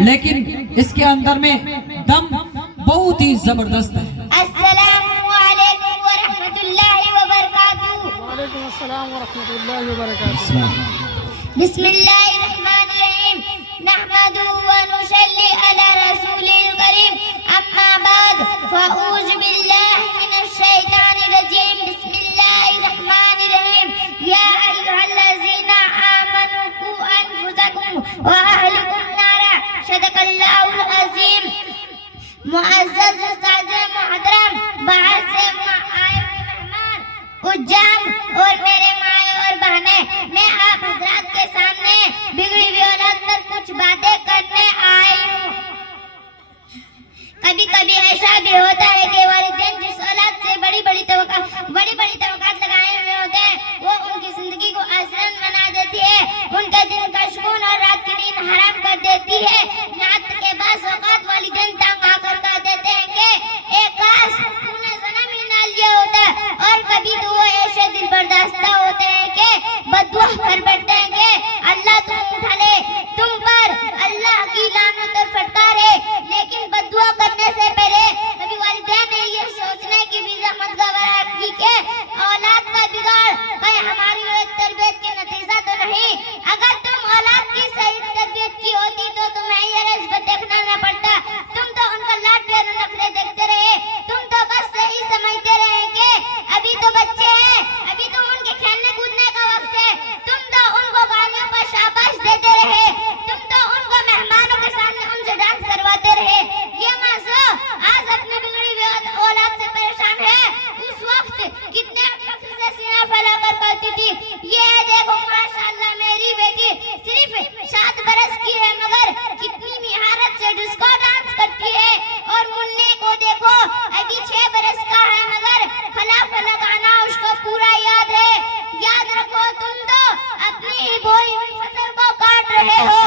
लेकिन इसके अंदर में दम बहुत ही जबरदस्त है। अस्सलामु अलैकुम व रहमतुल्लाहि व बरकातहू। वालेकुम अस्सलाम व रहमतुल्लाहि व बरकातहू। बिस्मिल्लाहिर रहमानिर रहीम। नहमदुहु व नुसल्ली अला रसूलिल करीम। अम्मा बाद फऊज़ु बिल्लाहि मिनश शैतानिर रजीम। बिस्मिल्लाहिर रहमानिर रहीम। या अय्युहल्लज़ीना आमनू कू अनफुसकुम व अहलिकुम नारा। सदक़ल्लाहुल अज़ीम। मुअज़्ज़ज़ उस्ताद मोहतरम, बाहर से आए हुए मेहमान, उज्जाम और मेरे माए और बहनें, मैं आप हजरात के सामने बिगड़ी हुई औलाद पर कुछ बातें करने आई हूँ। कभी कभी ऐसा भी होता है कि वालिदैन जिस औलाद से बड़ी बड़ी तवक्कात लगाए हुए होते हैं, वो उनकी जिंदगी को आसान बना देती है, उनके दिन का सुकून और रात की नींद हराम कर देती है। यहाँ तक के बाद औकात वालिदैन तंग आकर कह देते हैं कि एक काश तूने जन्म ही ना लिया होता, और कभी तो वो ऐसे दिल बर्दाश्ता होते हैं कि बददुआ कर बैठते हैं कि अल्लाह तुम उठा ले, तुम पर अल्लाह की लानत और फटकार है। लेकिन बददुआ करने से पहले कभी वालिदैन ने ये सोचने की भी जहमत गवारा की कि औलाद का बिगाड़ कहीं हमारी तरबियत के नतीजा तो नहीं। अगर तुम औलाद की सही तरबियत की होती तो तुम्हें ये रिश्वत देखना न पड़ता। तुम तो उनका लाड प्यार और नखरे देखते रहे, तुम तो बस सही समझते रहे कि अभी तो बच्चे हैं, अभी तो उनके खेलने कूदने का वक्त है। तुम तो उनको गालियों पर शाबाश देते रहे, तुम तो उनको मेहमानों के सामने उनसे डांस करवाते रहे। ये मासो आज अपनी बिगड़ी हुई औलाद से परेशान है, उस वक्त कितने फख्र से सीना फैलाकर कहती थी, ये देखो माशाअल्लाह मेरी बेटी सिर्फ 7 बरस की है, मगर कितनी महारत से डिस्को डांस करती है। और मुन्ने को देखो अभी 6 बरस का है, मगर खलाफ लगाना उसको पूरा याद है। याद रखो तुम तो अपनी ही बोई हुई फसल को काट रहे हो।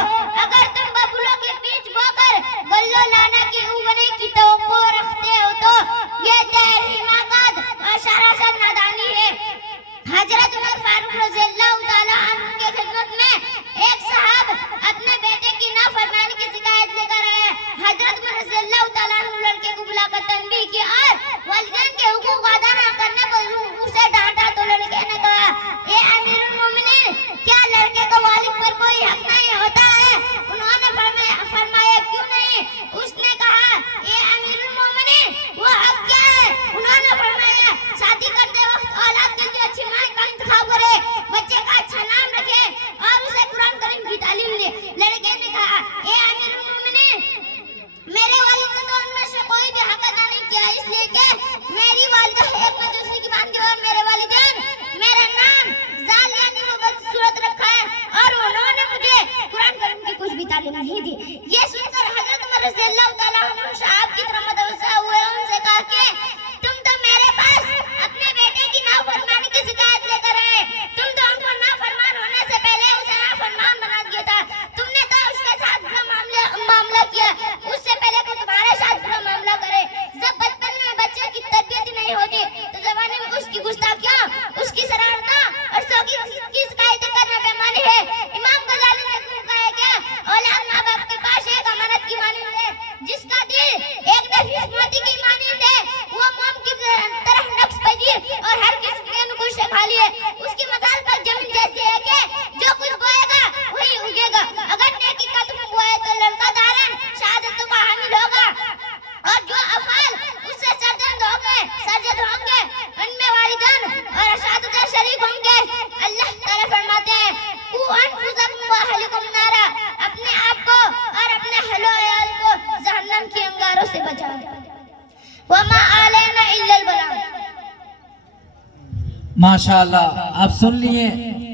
अगर तुम बबुलों के बीच बोकर गल्लो लाना की उगने की तवक्को रखते हो तो ये तहरीमात और सरासर नादानी है। हजरत उमर फारूक रज़ियल्लाहु ताला अन्हु के खिदमत में एक साहब अपने बेटे की नाफरमानी की शिकायत लेकर आए। हजरत उमर रज़ियल्लाहु ताला अन्हु लड़के को बुलाकर तनबीह की और वालिदैन के हुकूक अदा न करने पर उसे डांटा तो लड़के ने कहा, ए अमीरुल मोमिनीन, क्या लड़के का वालिद पर कोई हक नहीं होता है? उन्होंने फरमाया क्यों नहीं? उसने कहा, ए अमीरुल मोमिनीन, वो हक क्या है? उन्होंने फरमाया शादी करते वक्त औलाद के लिए अच्छी माँ का इंतखाब करे, बच्चे का अच्छा नाम रखे और उसे कुरान करीम की तालीम दे। लड़के ने कहा, ए अमीरुल मोमिनीन, मेरे वालिद ने तो उनमें से कोई भी हक अदा नहीं किया, इसलिए कि मेरी वालिदा एक में दूसरी की बात की और मेरे वालिदैन मेरा नाम जाल यानी वो बदसूरत रखा है और उन्होंने मुझे कुरान करीम की कुछ भी तालीम नहीं दी। ये सुनकर हजरत उमर रज़ियल्लाहु ताला अन्हु साहब की तरफ मुतवज्जा हुए, उनसे कहा कि तुम तो मेरे पास अपने बेटे की नाफरमानी की शिकायत लेकर आए, तुम तो उनको नाफरमान होने से पहले उसे नाफरमान बना दिया था। तुमने तो उसके साथ बुरा मामला किया, उससे पहले को तुम्हारे साथ बुरा मामला करे। जब बचपन में बच्चे की तरबियत ही नहीं होती तो जवानी में उसकी गुस्ताखियां, उसकी शरारतां और शौकी की शिकायतें करना बेईमानी है। इमाम गजाली ने कहा क्या, औलाद माँ बाप के पास एक अमानत की मानंद है, जिसका दिल एक नफीस मोती की मानंद है, वो मोम की तरह नक्श पजीर और हर किस्म के नुकुश से खाली है। उसकी मसाल पर जमीन जैसी है कि जो कुछ बोएगा वही उगेगा। अगर नेकी का तुम बोए तो लड़का दारन शहादत का हामिल होगा, और जो अफाल उससे सरजद होंगे उनमें वालिदैन और असातिज़ा शरीक होंगे। अल्लाह ताला फरमाते हैं, कू अनफुसकुम व अहलिकुम नारा, अपने आप को और अपने अहल व अयाल को जहन्नम के अंगारों से बचाओ। वमा अलैना इल्लल बलाग। माशाअल्लाह, आप सुन लिए।